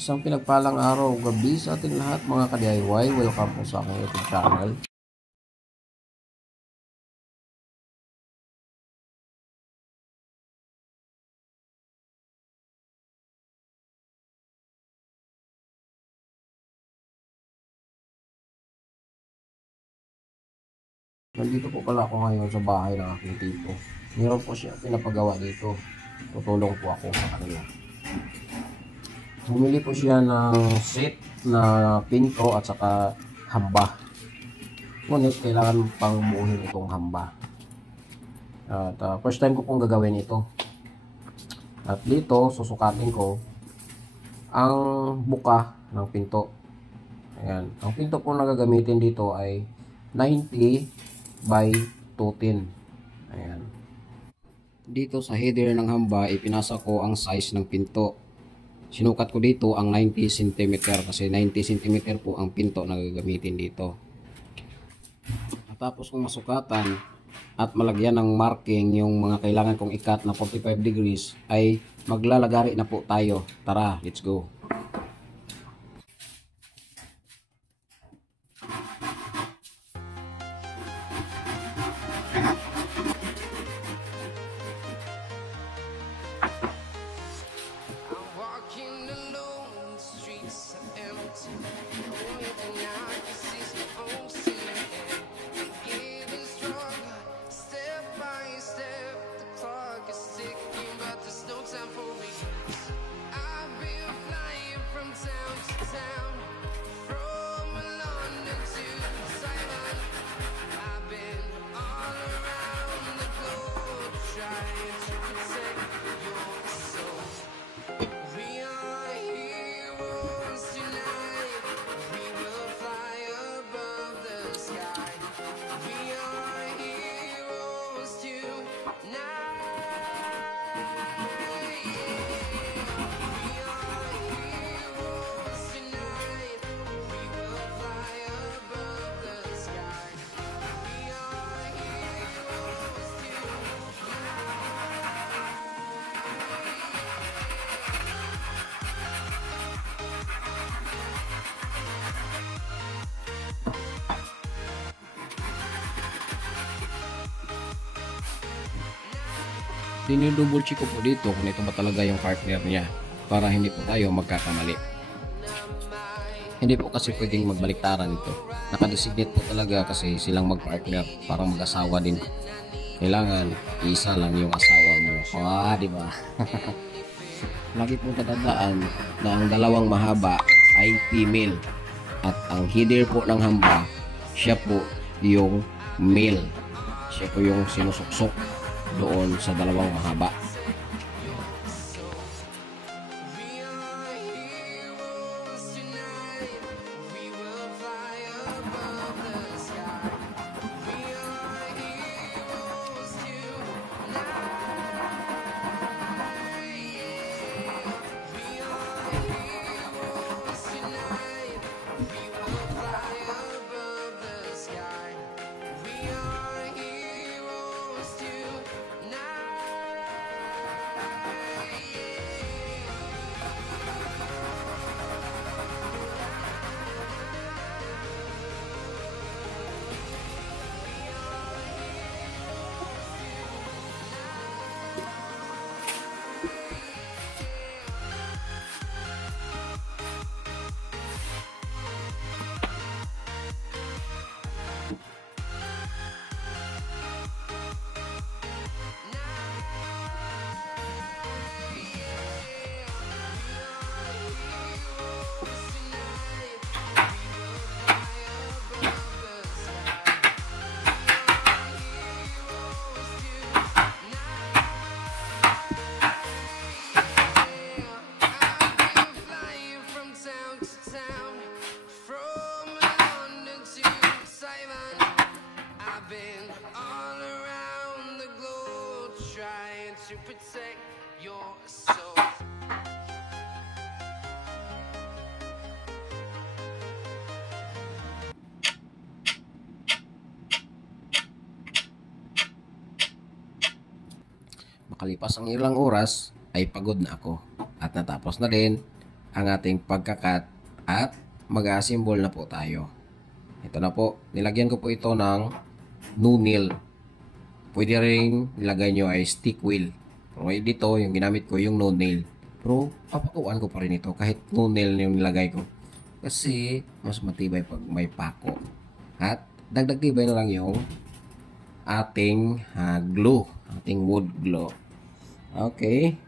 Isang pinagpalang araw gabi sa ating lahat mga ka-DIY. Welcome po sa aking YouTube channel. Nandito po pala ako ngayon sa bahay ng aking tipo. Meron po siya pinapagawa dito. Tutulong po ako sa kanila. Bumili po siya ng set na pinto at saka hamba. Ngunit kailangan pang buuhin itong hamba. At first time ko pong gagawin ito. At dito susukatin ko ang buka ng pinto. Ayan. Ang pinto po na gagamitin dito ay 90 by 210. Ayan. Dito sa header ng hamba, ipinasa ko ang size ng pinto. Sinukat ko dito ang 90 cm kasi 90 cm po ang pinto na gagamitin dito. At tapos kung masukatan at malagyan ng marking yung mga kailangan kong ikat na 45 degrees ay maglalagari na po tayo. Tara, let's go. Dinidouble check ko po dito kung ito ba talaga yung partner niya para hindi po tayo magkakamali. Hindi po kasi pwedeng magbaliktaran ito. Nakadesignate po talaga kasi silang magpartner para mag-asawa din. Kailangan isa lang yung asawa mo. Di ba? Lagi po tatandaan na ang dalawang mahaba ay female at ang header po ng hamba, siya po yung male. Siya po yung sinusuksok doon sa dalawang mahaba. To protect your soul. Makalipas ang ilang oras ay pagod na ako at natapos na din ang ating pagkakat at mag-assemble na po tayo. Ito na po, nilagyan ko po ito ng no-nail. Pwede rin nilagay nyo ay stick wheel. Pero dito, yung ginamit ko yung no-nail. Pero papatuan ko pa rin ito kahit no-nail yung nilagay ko. Kasi mas matibay pag may pako. At dagdag tibay na lang yung ating glue, ating wood glue. Okay.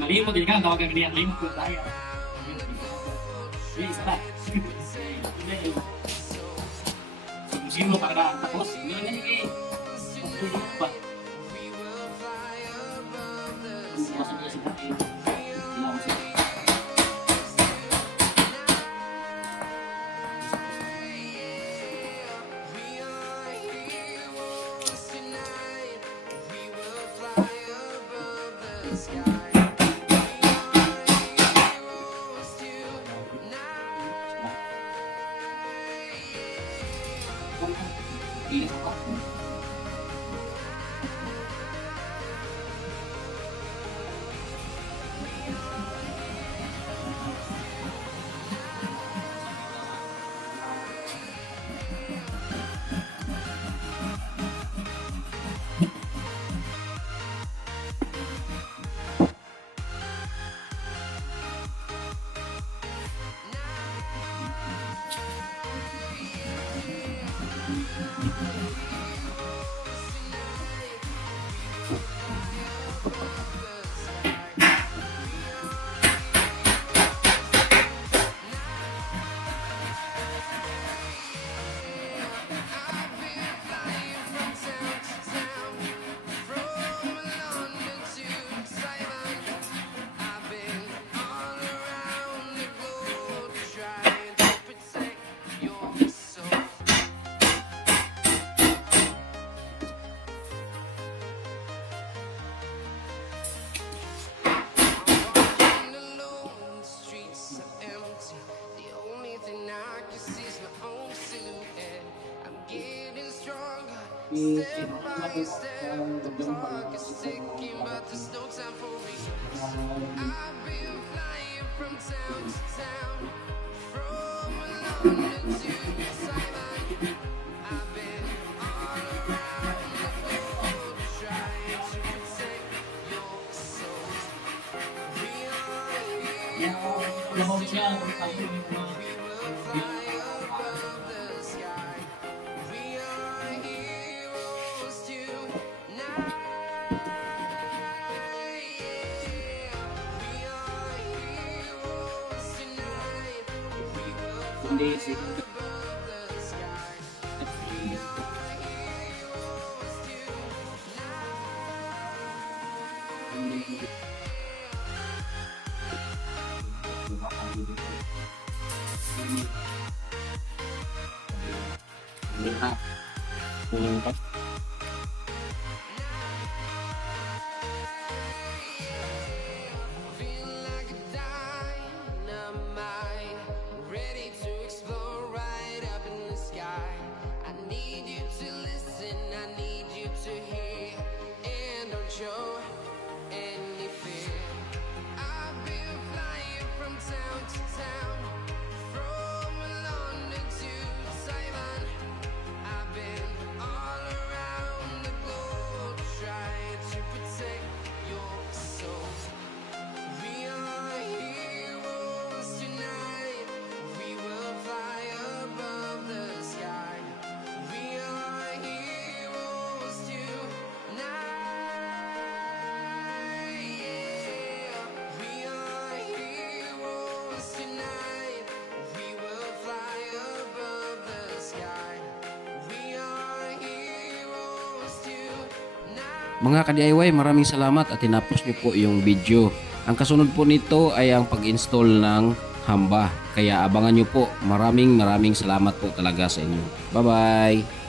Malimot din ka, tawagan niya, limot ko tayo. Isa pa. Sino para tapos? Yun na sige. Pa. Masuk niya si Taki. Kailangan siya. Mga ka-DIY, maraming salamat at tinapos nyo po yung video. Ang kasunod po nito ay ang pag-install ng hamba. Kaya abangan nyo po. Maraming salamat po talaga sa inyo. Bye-bye!